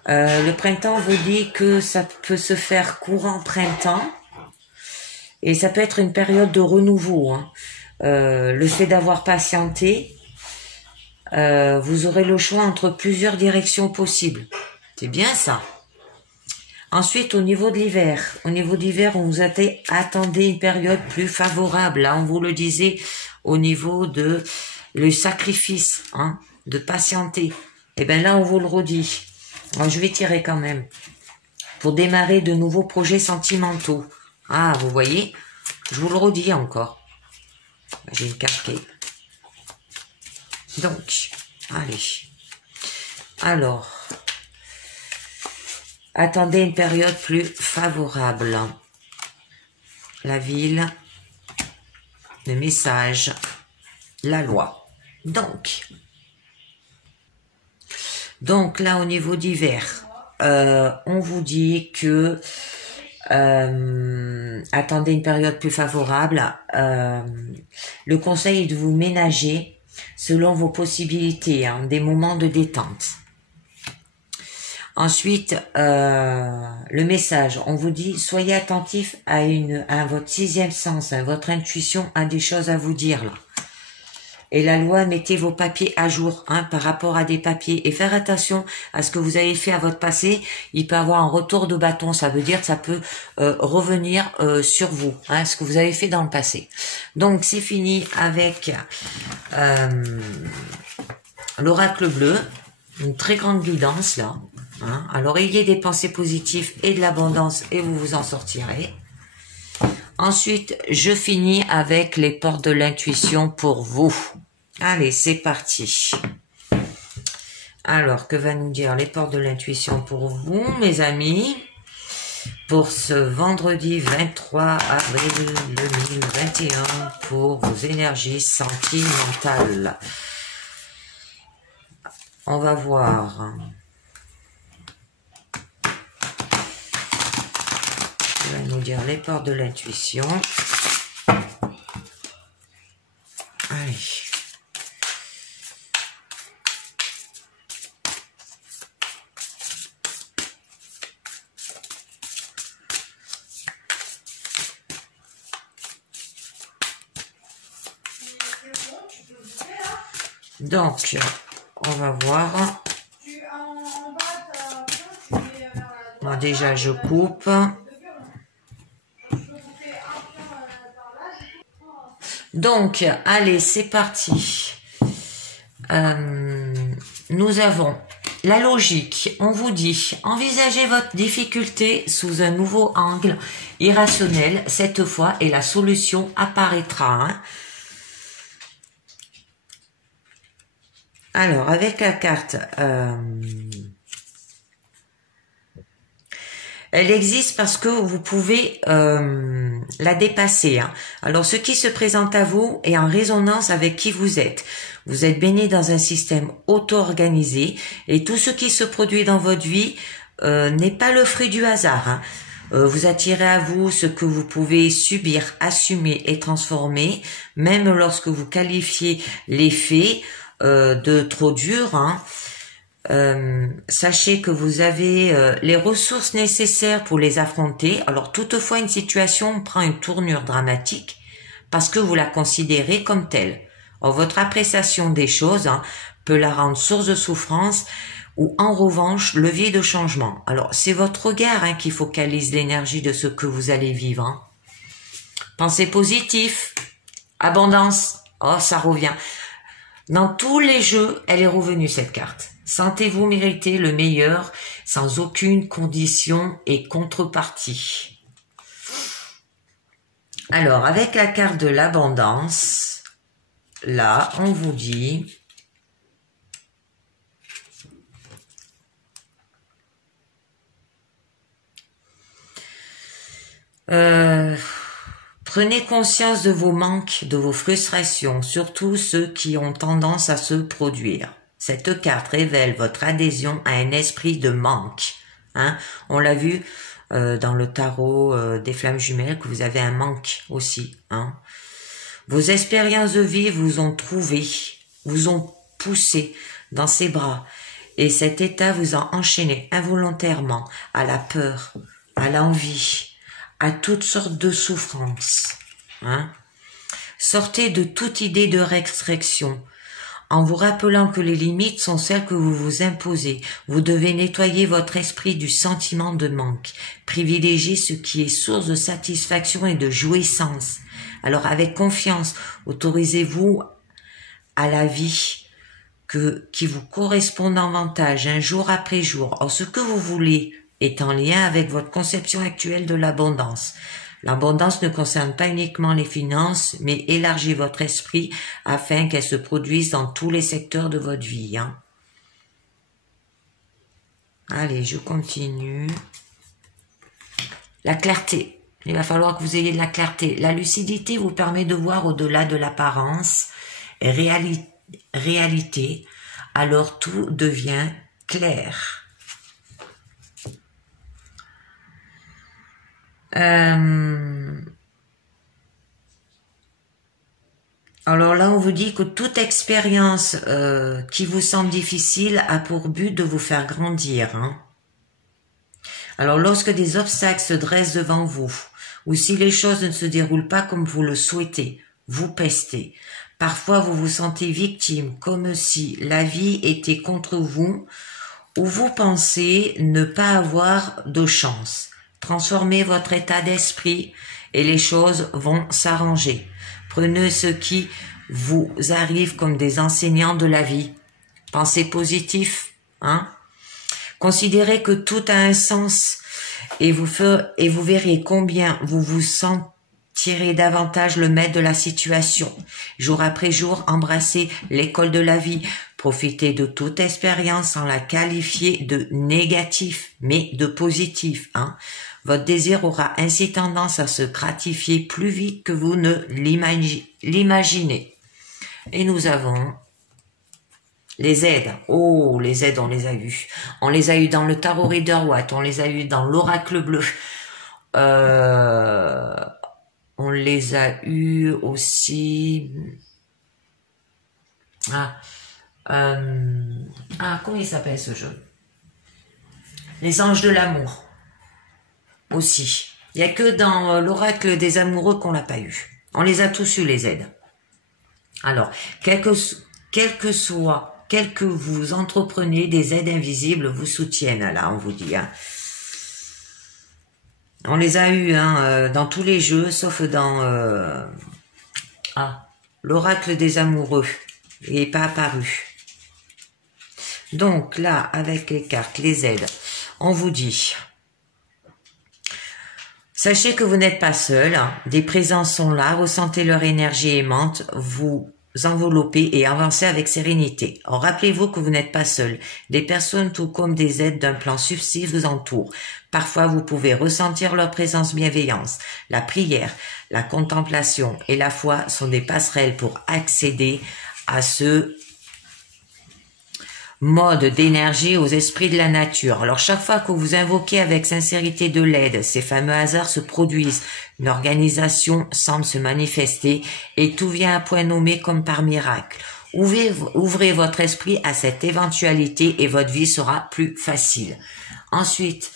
Le printemps vous dit que ça peut se faire courant printemps. Et ça peut être une période de renouveau. Hein. Le fait d'avoir patienté, vous aurez le choix entre plusieurs directions possibles. C'est bien ça. Ensuite, au niveau de l'hiver. Au niveau d'hiver, on vous attendez une période plus favorable. Là, on vous le disait au niveau de le sacrifice, hein, de patienter. Et bien là, on vous le redit. Alors, je vais tirer quand même. Pour démarrer de nouveaux projets sentimentaux. Ah, vous voyez, je vous le redis encore. J'ai une carte qui est... Donc, allez. Alors, attendez une période plus favorable. La ville, le message, la loi. Donc là, au niveau d'hiver, on vous dit que attendez une période plus favorable. Le conseil est de vous ménager selon vos possibilités, hein, des moments de détente. Ensuite, le message, on vous dit soyez attentif à votre sixième sens, à votre intuition a des choses à vous dire là. Et la loi, mettez vos papiers à jour, hein, par rapport à des papiers. Et faire attention à ce que vous avez fait à votre passé. Il peut avoir un retour de bâton. Ça veut dire que ça peut revenir sur vous, hein, ce que vous avez fait dans le passé. Donc, c'est fini avec l'oracle bleu. Une très grande guidance, là. Hein. Alors, ayez des pensées positives et de l'abondance et vous vous en sortirez. Ensuite, je finis avec les portes de l'intuition pour vous. Allez, c'est parti. Alors, que va nous dire les portes de l'intuition pour vous, mes amis, pour ce vendredi 23 avril 2021 pour vos énergies sentimentales. On va voir. On va nous dire les portes de l'intuition. Allez. Donc, on va voir. Bon, déjà, je coupe. Donc, allez, c'est parti. Nous avons la logique. On vous dit, envisagez votre difficulté sous un nouveau angle irrationnel cette fois et la solution apparaîtra. Hein. Alors, avec la carte Elle existe parce que vous pouvez la dépasser. Hein. Alors, ce qui se présente à vous est en résonance avec qui vous êtes. Vous êtes baigné dans un système auto-organisé et tout ce qui se produit dans votre vie n'est pas le fruit du hasard. Hein. Vous attirez à vous ce que vous pouvez subir, assumer et transformer, même lorsque vous qualifiez les faits de trop durs. Hein. Sachez que vous avez les ressources nécessaires pour les affronter. Alors toutefois, une situation prend une tournure dramatique parce que vous la considérez comme telle. Alors, votre appréciation des choses peut la rendre source de souffrance ou en revanche levier de changement. Alors c'est votre regard qui focalise l'énergie de ce que vous allez vivre. Hein. Pensez positif, abondance, oh ça revient. Dans tous les jeux, elle est revenue cette carte. Sentez-vous mériter le meilleur sans aucune condition et contrepartie. Alors, avec la carte de l'abondance, là, on vous dit... Prenez conscience de vos manques, de vos frustrations, surtout ceux qui ont tendance à se produire. Cette carte révèle votre adhésion à un esprit de manque. Hein. On l'a vu dans le tarot des flammes jumelles que vous avez un manque aussi. Hein. Vos expériences de vie vous ont trouvé, vous ont poussé dans ses bras et cet état vous a enchaîné involontairement à la peur, à l'envie, à toutes sortes de souffrances. Hein. Sortez de toute idée de restriction. En vous rappelant que les limites sont celles que vous vous imposez, vous devez nettoyer votre esprit du sentiment de manque. Privilégiez ce qui est source de satisfaction et de jouissance. Alors avec confiance, autorisez-vous à la vie qui vous correspond davantage, jour après jour. Or, ce que vous voulez est en lien avec votre conception actuelle de l'abondance. L'abondance ne concerne pas uniquement les finances, mais élargit votre esprit afin qu'elle se produise dans tous les secteurs de votre vie. Hein. Allez, je continue. La clarté. Il va falloir que vous ayez de la clarté. La lucidité vous permet de voir au-delà de l'apparence et réalité. Alors tout devient clair. Alors là, on vous dit que toute expérience qui vous semble difficile a pour but de vous faire grandir. Hein. Alors lorsque des obstacles se dressent devant vous, ou si les choses ne se déroulent pas comme vous le souhaitez, vous pestez. Parfois, vous vous sentez victime, comme si la vie était contre vous, ou vous pensez ne pas avoir de chance. Transformez votre état d'esprit et les choses vont s'arranger. Prenez ce qui vous arrive comme des enseignants de la vie. Pensez positif, hein. Considérez que tout a un sens et vous verrez combien vous vous sentirez davantage le maître de la situation. Jour après jour, embrassez l'école de la vie. Profitez de toute expérience sans la qualifier de négatif, mais de positif, hein. Votre désir aura ainsi tendance à se gratifier plus vite que vous ne l'imaginez. Et nous avons les aides. Oh, les aides, on les a eues. On les a eues dans le Tarot Rider Waite, on les a eues dans l'Oracle Bleu. On les a eues aussi... comment il s'appelle ce jeu? Les anges de l'amour. Aussi. Il n'y a que dans l'oracle des amoureux qu'on l'a pas eu. On les a tous eu, les aides. Alors, quel que vous entreprenez, des aides invisibles vous soutiennent, là, on vous dit. Hein. On les a eu dans tous les jeux, sauf dans l'oracle des amoureux. Il n'est pas apparu. Donc là, avec les cartes, les aides, on vous dit... Sachez que vous n'êtes pas seul, hein. Des présences sont là, ressentez leur énergie aimante, vous envelopper et avancer avec sérénité. Alors, rappelez-vous que vous n'êtes pas seul. Des personnes tout comme des êtres d'un plan subtil vous entourent. Parfois, vous pouvez ressentir leur présence bienveillante. La prière, la contemplation et la foi sont des passerelles pour accéder à ce mode d'énergie aux esprits de la nature. Alors chaque fois que vous invoquez avec sincérité de l'aide, ces fameux hasards se produisent. Une organisation semble se manifester et tout vient à point nommé comme par miracle. Ouvrez votre esprit à cette éventualité et votre vie sera plus facile. Ensuite,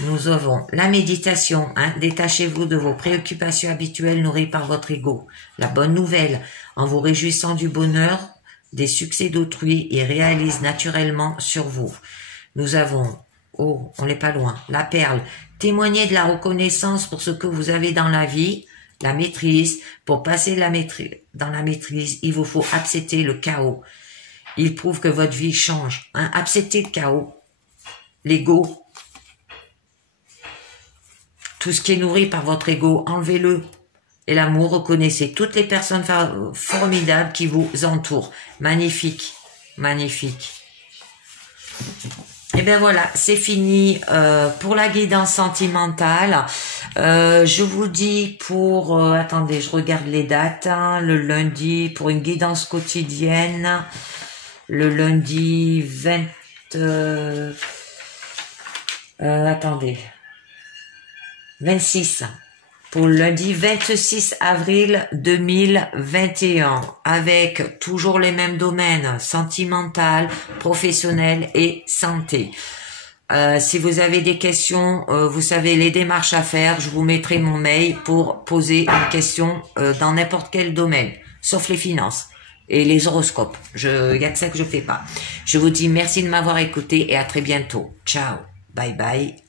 nous avons la méditation. Détachez-vous de vos préoccupations habituelles nourries par votre ego. La bonne nouvelle, en vous réjouissant du bonheur, des succès d'autrui, il réalise naturellement sur vous. Nous avons, oh, on n'est pas loin, la perle. Témoignez de la reconnaissance pour ce que vous avez dans la vie, la maîtrise. Pour passer dans la maîtrise, il vous faut accepter le chaos. Il prouve que votre vie change. Acceptez le chaos, l'ego. Tout ce qui est nourri par votre ego, enlevez-le. Et l'amour, reconnaissez toutes les personnes formidables qui vous entourent. Magnifique, magnifique. Et bien voilà, c'est fini pour la guidance sentimentale. Je vous dis pour... attendez, je regarde les dates. Le lundi, pour une guidance quotidienne. Le lundi 20... attendez. 26. Pour le lundi 26 avril 2021, avec toujours les mêmes domaines, sentimental, professionnel et santé. Si vous avez des questions, vous savez les démarches à faire, je vous mettrai mon mail pour poser une question dans n'importe quel domaine, sauf les finances et les horoscopes. Il y a que ça que je fais pas. Je vous dis merci de m'avoir écouté et à très bientôt. Ciao, bye bye.